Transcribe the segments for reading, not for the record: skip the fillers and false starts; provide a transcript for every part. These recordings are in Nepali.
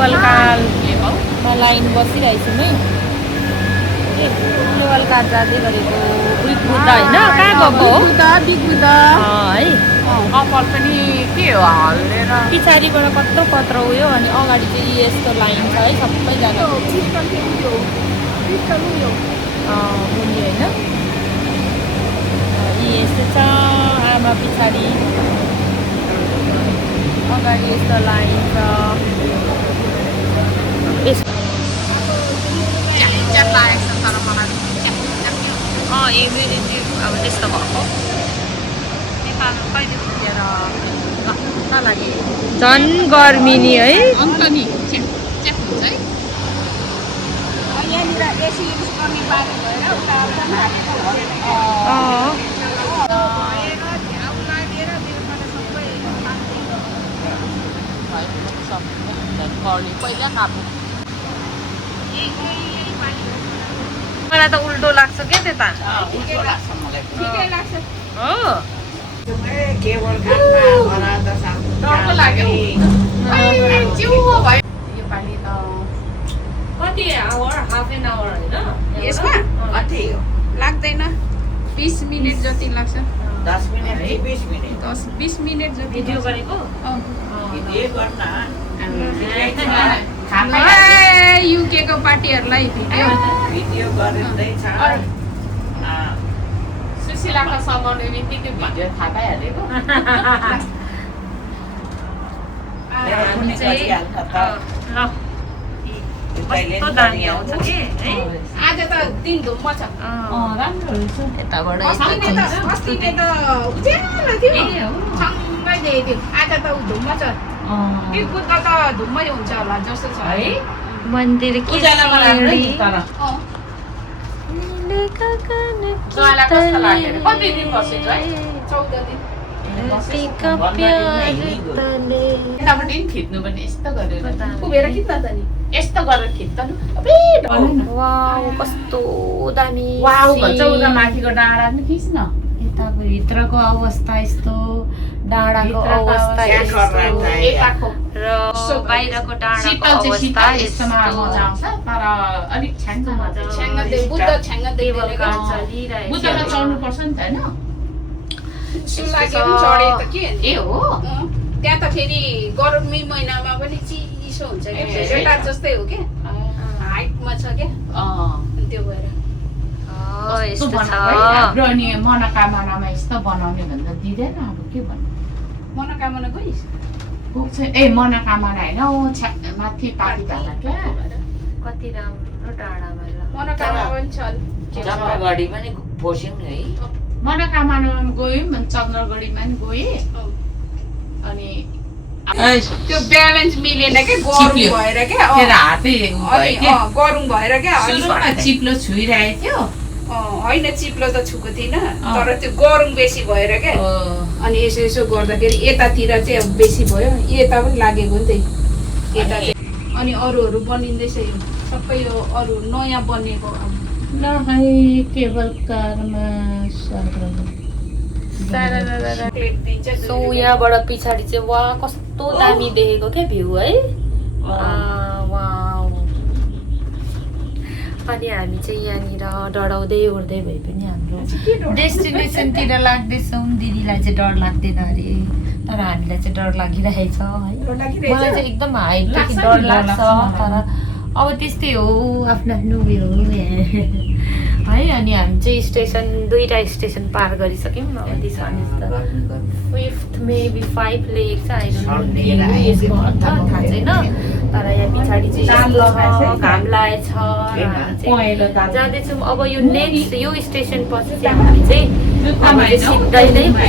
केबल कारमा लाइन बसिरहेको छु नि केबल कार जाँदै गरेको बिग बुद्धा होइन कहाँ गएको हो बिग बुद्धा है कपाल पनि के हो हल्लेर पछाडिबाट कत्रो कत्रो उयो अनि अगाडि चाहिँ यस्तो लाइन छ है सबैजना मुनि होइन यस्तो छ आमा पछाडि अगाडि यस्तो लाइन छ अब त्यस्तो भएको नेपालमा कहिले पुगेर लागि झन् गर्मी नि है अन्त नि च्याप हुन्छ है यहाँनिर एसी युज गर्ने बानी भएर उता पहिला काट्नु मलाई त उल्टो लाग्छ क्या त्यता ठिकै लाग्छ मलाई ठिकै लाग्छ हो केवल कानमा डरको लाग्यो चिउको भयो योपालि त कति आवर हाफ एन आवर होइन यसमा कति हो लाग्दैन 20 मिनेट जति लाग्छ 10 मिनेट 20 मिनेट 10-20 मिनेट जति भिडियो गरेको युके को पार्टीहरूलाई भिडियो गरिँदैछ सुशीलाको समाउने बित्तिकै भिडियो थाहा पाइहालेको हामी चाहिँ ल कस्तो दामी आउँछ कि है आज त दिन धुम्म छ राम्रो रहेछ यताबाट अस्ति त उज्यालो थियो छङ्गै देख्यो आज त धुम्म छ बिग बुद्ध त धुम्मै हुन्छ होला जस्तो छ है मन्दिर के कस्तो लाग्यो कति दिन बसेछ है 14 दिन यताबाट नि खिच्नु पनि यस्तो गरेर उभिएर खिच्न त नि यस्तो गरेर खिच्छ नि वाउ कस्तो दामी वाउ भन्छ उता माथिको डाँडा पनि खिच्न यता भित्रको अवस्था यस्तो डाँडाको अवस्था यस्तो यताको र बाहिरको डाँडाको शीतल चाहिँ अवस्था शीतल यस्तोमा मजा आउँछ तर अलिक छ्याङ्ग मजा छ्याङ्ग बुद्ध छ्याङ्ग टेबल कार बुद्धमा चलिरहेको चढ्नु पर्छ नि त हैन सुलागे पनि चढे त के ए हो त्यहाँ त फेरि गर्मी महिनामा पनि चिसो हुन्छ के रेटार जस्तै हो के हाइटमा छ के त्यो भएर यस्तो छ हाम्रो अनि मनोकामनामा यस्तो बनाउने भन्दा दिँदैन अब के भन्नु मनोकामना गइस पुग्छ ए मनोकामना हैन माथि पाटी भाला क्या कति राम्रो डाँडामा मनोकामना पनि छ जङ्गलगढी पनि पस्यौँ नि है मनोकामनामा गयौँ अनि चन्द्रगढीमा पनि गएँ अनि त्यो ब्यालेन्स मिलेन के गरुङ भएर क्या गरुङ भएर क्या चिप्लो छुइरहेको थियो होइन चिप्लो त छुको थिइनँ तर त्यो गरुङ बेसी भएर क्या अनि यसो यसो गर्दाखेरि यतातिर चाहिँ अब बेसी भयो यता पनि लागेको नि त्यही यता चाहिँ अनि अरूहरू बनिँदैछ यो सबै यो अरू नयाँ बनिएको केबल कारमा सो यहाँबाट पछाडि चाहिँ वा कस्तो दामी देखेको क्या भ्यू है अनि हामी चाहिँ यहाँनिर डराउँदै ओर्दै भए पनि हाम्रो डेस्टिनेसनतिर लाग्दैछौँ दिदीलाई चाहिँ डर लाग्दैन अरे तर हामीलाई चाहिँ डर लागिरहेछ है मलाई चाहिँ एकदम हाइटदेखि डर लाग्छ तर अब त्यस्तै हो आफ्नो आफ्नो उयो है अनि हामी चाहिँ स्टेसन 2टा स्टेसन पार गरिसक्यौँ अब this one is the 5th maybe 5 लेक चाहिँ यसको अर्थ थाहा छैन तर यहाँ पछाडि चाहिँ घाम लागेछ जाँदैछौँ अब यो नेक्स्ट यो स्टेसन पछि चाहिँ हामी चाहिँ सिधै नै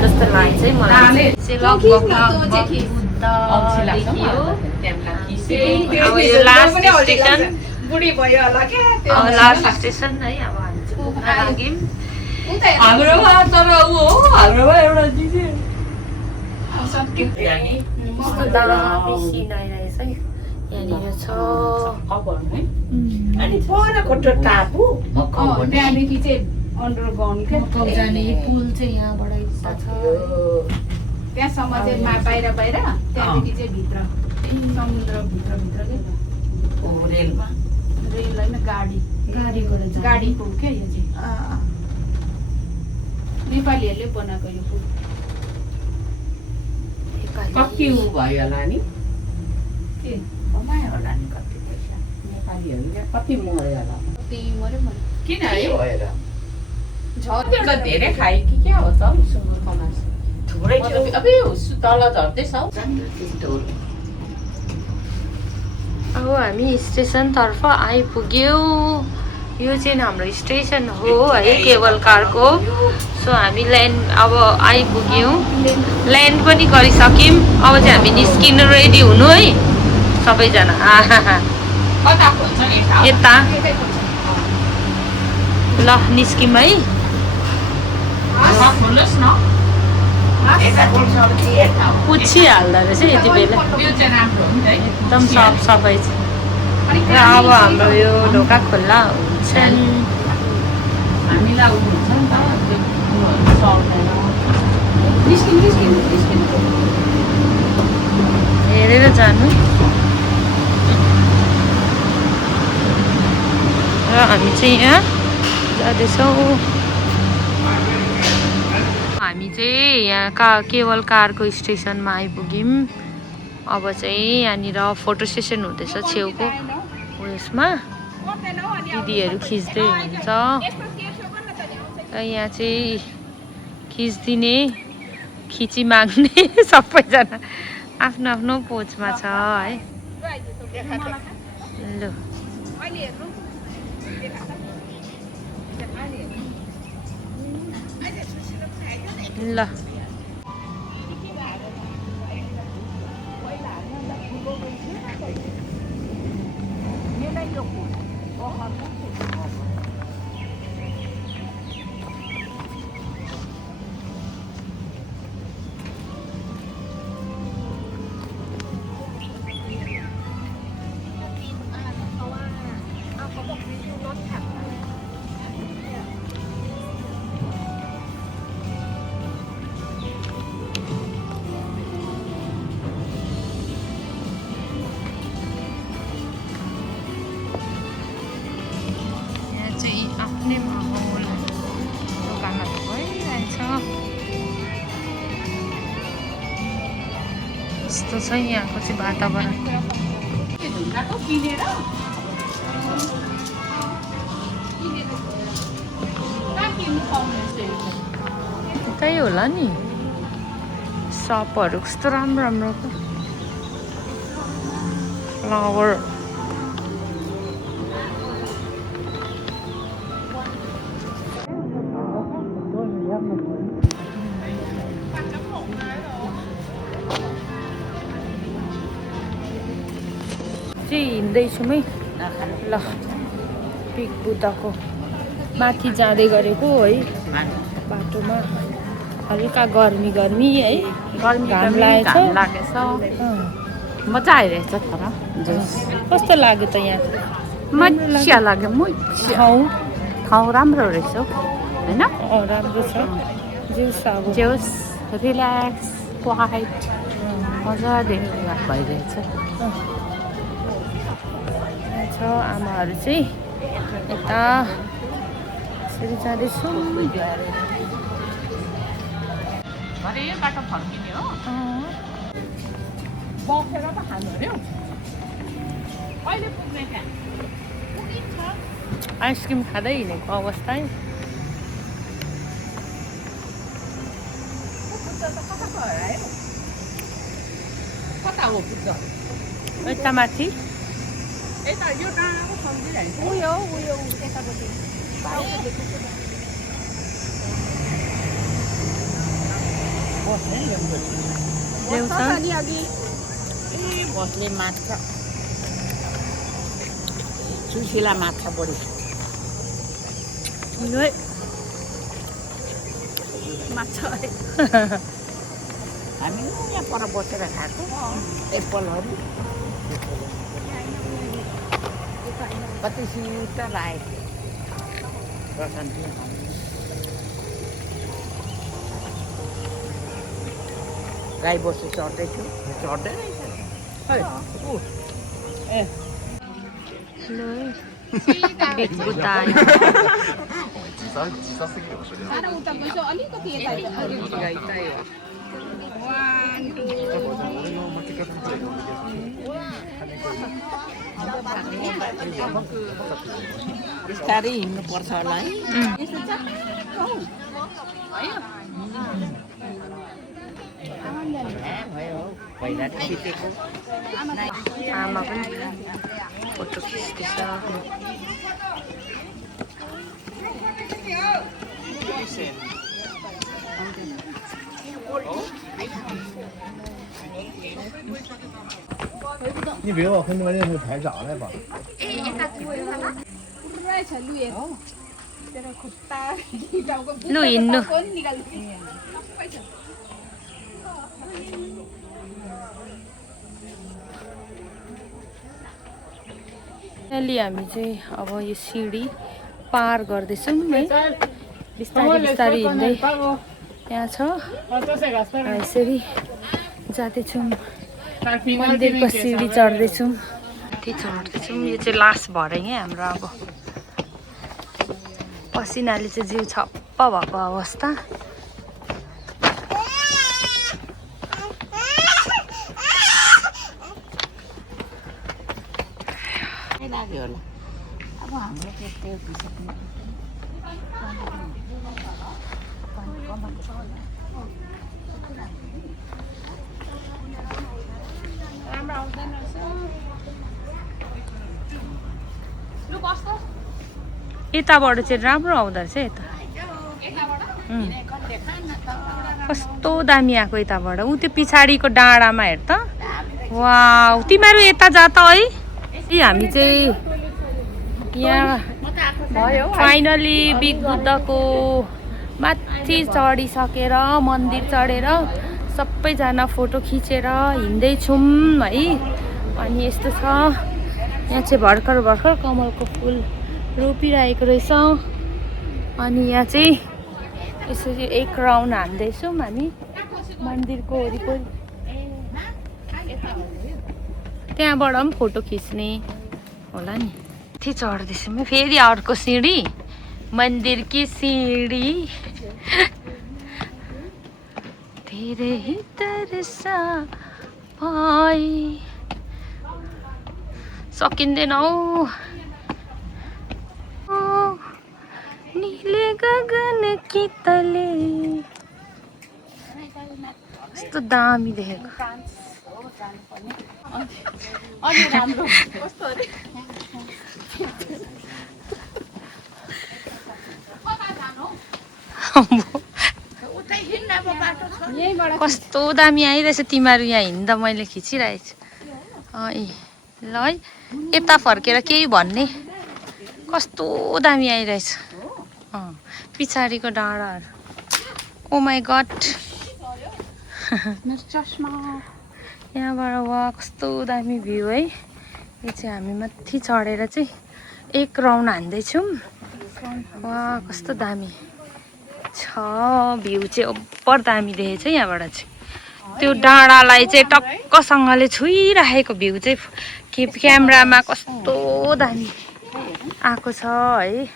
जस्तो लाग्छ है मलाई अब यो लास्ट स्टेसन बुढी भयो होला क्या लास्ट स्टेसन है अब हामी चाहिँ पुग्न लाग्यौँ हाम्रोमा तर ऊ हो हाम्रोमा एउटा दिदी कस्तो दामी सिन आइरहेछ है यहाँनिर छ अनि परको त्यो टापु त्यहाँदेखि चाहिँ अन्डरग्राउन्ड क्या जाने पुल चाहिँ यहाँबाट यता छ त्यहाँसम्म चाहिँ बाहिर त्यहाँदेखि चाहिँ भित्र समुद्रभित्र के रेलमा रेल होइन गाडीको क्या यो चाहिँ नेपालीहरूले बनाएको यो पुल कति भयो होला नि के कमायो होला नि कति पैसा नेपालीहरूले कति मर्यो होला कति मऱ्यो मैले किन है भएर झन् एउटा धेरै खायो कि क्या हो त सुँगुरको मासु थुप्रै थियो अबे तल झर्दैछ हौ त्यस्तोहरू अब हामी स्टेसनतर्फ आइपुग्यौँ यो चाहिँ हाम्रो स्टेसन हो है केबल कारको सो हामी ल्यान्ड अब आइपुग्यौँ ल्यान्ड पनि गरिसक्यौँ अब चाहिँ हामी निस्किनु रेडी हुनु है सबैजना कता खोल्छ नि यता ल निस्क्यौँ है खोल्नुहोस् न यता खोल्छ कि यता हो पुछिहाल्दो रहेछ यति बेला यो चाहिँ राम्रो हो नि त है एकदम साफ सफाइ छ र अब हाम्रो यो ढोका खुल्ला हुन्छ नि हामीलाई उ हुन्छ नि त त्यो सर्दैन निस्किनु हेरेर जानु र हामी चाहिँ यहाँ जाँदैछौँ हामी चाहिँ यहाँ केवल कारको स्टेसनमा आइपुग्यौँ अब चाहिँ यहाँनिर फोटो सेसन हुँदैछ छेउको उयसमा दिदीहरू खिच्दै हुनुहुन्छ र यहाँ चाहिँ खिचिदिने खिची माग्ने सबैजना आफ्नो आफ्नो पोजमा छ है ल ल आफ्नै माहौल दोकानहरू भइरहेछ यस्तो छ यहाँको चाहिँ वातावरण त्यही होला नि सपहरू कस्तो राम्रो राम्रो फ्लावर चाहिँ हिँड्दैछौँ है ल पिक बुद्धको माथि जाँदै गरेको है बाटोमा हल्का गर्मी है घाम लागेछ मजा आइरहेछ तर कस्तो लाग्यो त यहाँ मजा लाग्यो ठाउँ राम्रो रहेछ होइन राम्रो छ जेउस रिल्याक्स क्वाइट मजाले भइरहेछ आमाहरू चाहिँ यता यसरी जाँदैछौँ बाटो फर्किने हो बसेर त खानु अरे अहिले पुग्ने त्यहाँ आइसक्रिम खाँदै हिँडेको अवस्था है कता हो बुद्ध यता माथि यता यो डाँडाको सम्झिरहेको उयो यतापट्टि अनि अघि बसले मात्र सुशीला मात्र बढी माछा हामी यहाँ पर बसेर खाएको एप्पलहरू कति शीतल आएको प्रशान्ति गाई बस्तु चढ्दैछु चढ्दै रहेछ बिस्तारै हिँड्नुपर्छ होला है यस्तो चाहिँ आमा पनि फोटो खिच्दैछ你别往红那边那排长来吧。 लु हिँड्नु अहिले हामी चाहिँ अब यो सिडी पार गर्दैछौँ है बिस्तारै बिस्तारै हिँड्दै यहाँ छ यसरी जाँदैछौँ मन्दिरको सिडी चढ्दैछौँ माथि चढ्दैछौँ यो चाहिँ लास्ट भरै है हाम्रो अब पसिनाले चाहिँ जिउ छप्प भएको अवस्था लाग्यो होला अब हाम्रो त्यस्तै यताबाट चाहिँ राम्रो आउँदो रहेछ यता कस्तो दामी आएको यताबाट ऊ त्यो पछाडिको डाँडामा हेर त वाउ तिमीहरू यता जा त है हामी चाहिँ यहाँ फाइनली बिग बुद्धको माथि चढिसकेर मन्दिर चढेर सबैजना फोटो खिचेर हिँड्दैछौँ है अनि यस्तो छ यहाँ चाहिँ भर्खर भर्खर कमलको फुल रोपिरहेको रहेछ अनि यहाँ चाहिँ यसरी एक राउन्ड हान्दैछौँ हामी मन्दिरको वरिपरि त्यहाँबाट पनि फोटो खिच्ने होला नि माथि चढ्दैछौँ फेरि अर्को सिडी मन्दिर की सिडी धेरै तरसा भई सकिँदैन हौ नीले गगन की तले कस्तो दामी देखेको अनि राम्रो कस्तो अरे कस्तो दामी आइरहेछ तिमीहरू यहाँ हिँड्दा मैले खिचिरहेको छु ल है यता फर्केर केही भन्ने कस्तो दामी आइरहेछ पछाडिको डाँडाहरू ओ माई गड यहाँबाट वा कस्तो दामी भ्यू है यो चाहिँ हामी माथि चढेर चाहिँ एक राउन्ड हान्दैछौँ वा कस्तो दामी छ भ्यू चाहिँ ओभर दामी देखेछ यहाँबाट चाहिँ त्यो डाँडालाई चाहिँ टक्कसँगले छुइराखेको भ्यू चाहिँ क्यामेरामा कस्तो दामी आएको छ है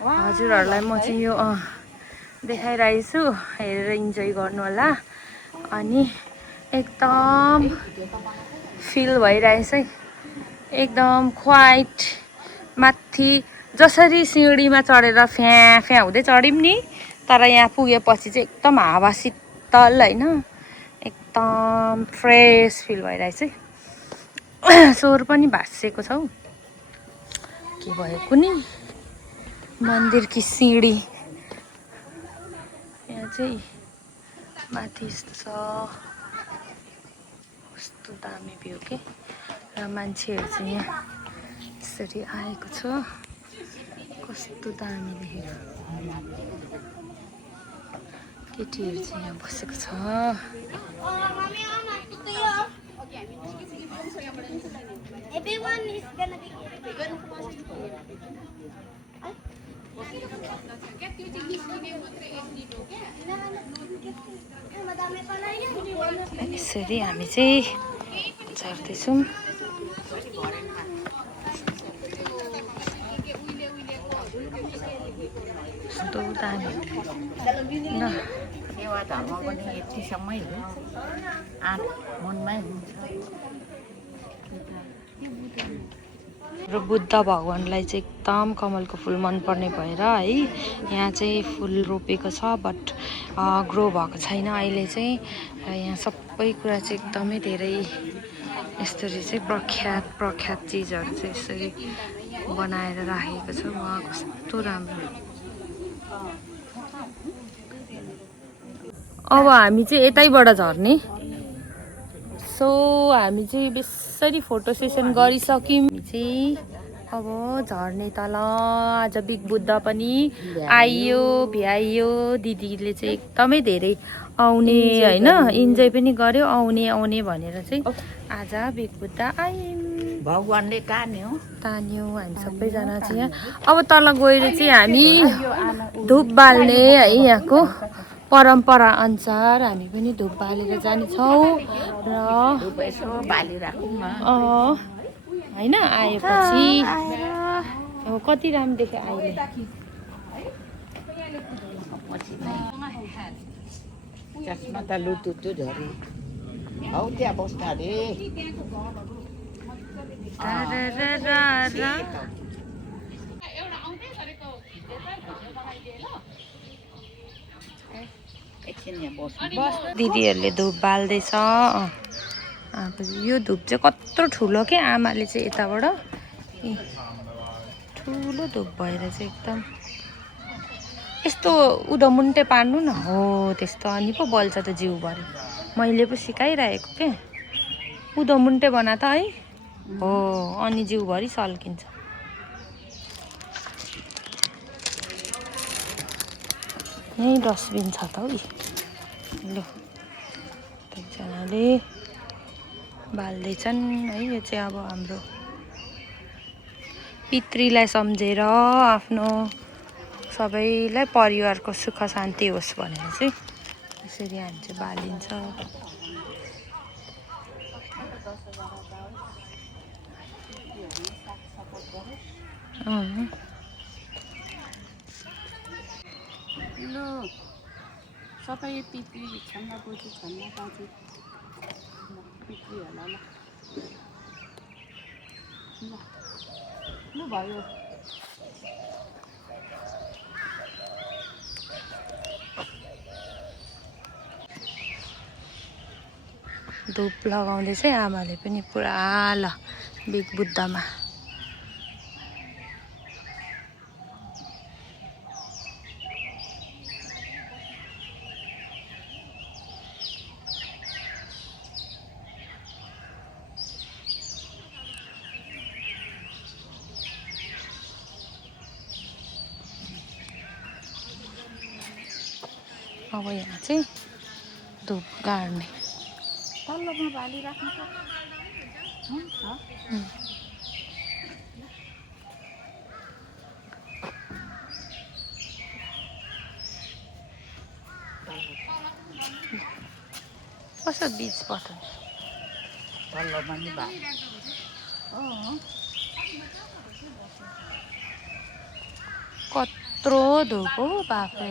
हजुरहरूलाई म चाहिँ यो देखाइरहेको छु हेरेर इन्जोय गर्नु होला अनि एकदम फिल भइरहेछ है एकदम क्वाइट माथि जसरी सिँढीमा चढेर फ्याँ फ्याँ हुँदै चढ्यौँ नि तर यहाँ पुगेपछि चाहिँ एकदम हावा शीतल होइन एकदम फ्रेस फिल भइरहेछ है स्वर पनि भाँसिएको छ हौ के भयो कुनै मन्दिर कि सिँढी यहाँ चाहिँ माथि यस्तो छ कस्तो दामी भ्यू के र मान्छेहरू चाहिँ यहाँ यसरी आएको छ कस्तो दामी देखेको केटीहरू चाहिँ यहाँ बसेको छ यसरी हामी चाहिँ झर्दैछौँ। कस्तो दामी ल सेवा धर्म पनि यतिसम्मै हो मनमै हुन्छ। र बुद्ध भगवानलाई चाहिँ एकदम कमलको फुल मनपर्ने भएर है यहाँ चाहिँ फुल रोपेको छ, बट ग्रो भएको छैन अहिले चाहिँ। र यहाँ सबै कुरा चाहिँ एकदमै धेरै यसरी चाहिँ प्रख्यात चिजहरू चाहिँ यसरी बनाएर राखेको छ। वहाँ कस्तो राम्रो। अब हामी चाहिँ यतैबाट झर्ने। सो हामी चाहिँ बेसरी फोटो सेसन गरिसक्यौँ। चाहिँ अब झर्ने तल। आज बिग बुद्ध पनि आइयो भ्याइयो। दिदीले चाहिँ एकदमै धेरै आउने होइन, इन्जोय पनि गर्यो, आउने भनेर चाहिँ आज बिग बुद्ध आयौँ। भगवानले तान्यो हामी सबैजना चाहिँ यहाँ अब तल गएर चाहिँ हामी धुप बाल्ने है। यहाँको परम्परा अनुसार हामी पनि धुप बालेर जानेछौँ। र होइन आएपछि अब कति राम्रो देख्यो अहिले। चस्मा त लुतुतु झरे हौ त्यहाँ बस्न अरे। दिदीहरूले धुप बाल्दैछ। अब यो धुप चाहिँ कत्रो ठुलो के आमाले चाहिँ यताबाट ठुलो धुप भएर चाहिँ एकदम यस्तो उधमुन्टे पार्नु न हो त्यस्तो, अनि पो बल्छ त जिउभरि। मैले पो सिकाइरहेको के उधमुन्टे बना त है हो, अनि जिउभरि सल्किन्छ। यहीँ डस्टबिन छ त हौ। ल एकजनाले बाल्दैछन् है। यो चाहिँ अब हाम्रो पितृलाई सम्झेर आफ्नो सबैलाई परिवारको सुख शान्ति होस् भनेर चाहिँ यसरी हामी चाहिँ बालिन्छ। सबै पितृ छन् बोजू छन् बाजे पितृहरूलाई ल भयो। धुप लगाउँदै चाहिँ आमाले पनि पुरा ल बिग बुद्धमा। अब यहाँ चाहिँ धुप गाड्ने तल्लोमा बालिराख्नु हुन्छ। कसो बिच बटन तल्लोमा नि कत्रो धुप हो बाफ्रे।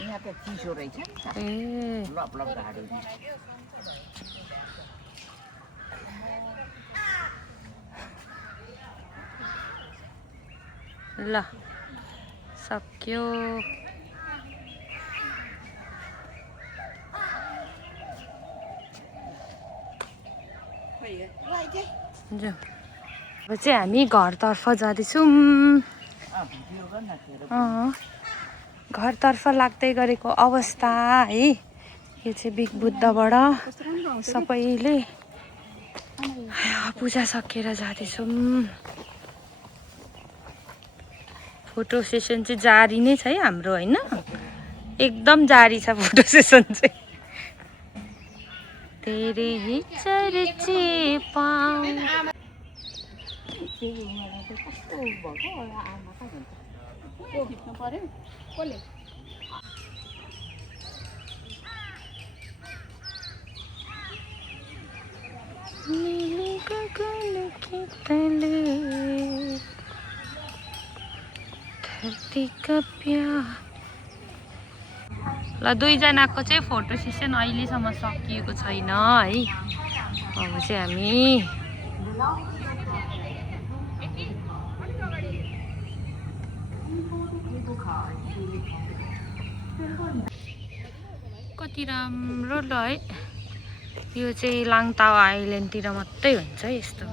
यहाँ त चिसो रहेछ ए लप गाडो। ल सक्यो। अब चाहिँ हामी घरतर्फ जाँदैछौँ। घरतर्फ लाग्दै गरेको अवस्था है। यो चाहिँ बिग बुद्धबाट सबैले पूजा सकेर जाँदैछौँ। फोटो सेसन चाहिँ जारी नै छ है हाम्रो होइन, एकदम जारी छ फोटो सेसन चाहिँ। तेरे ही चर्चे पाऊं। नीली गगन की तले धरती का प्यार। ल दुईजनाको चाहिँ फोटो सेसन अहिलेसम्म सकिएको छैन है। अब चाहिँ हामी कति राम्रो ल है। यो चाहिँ लाङताउ आइल्यान्डतिर मात्रै हुन्छ है यस्तो।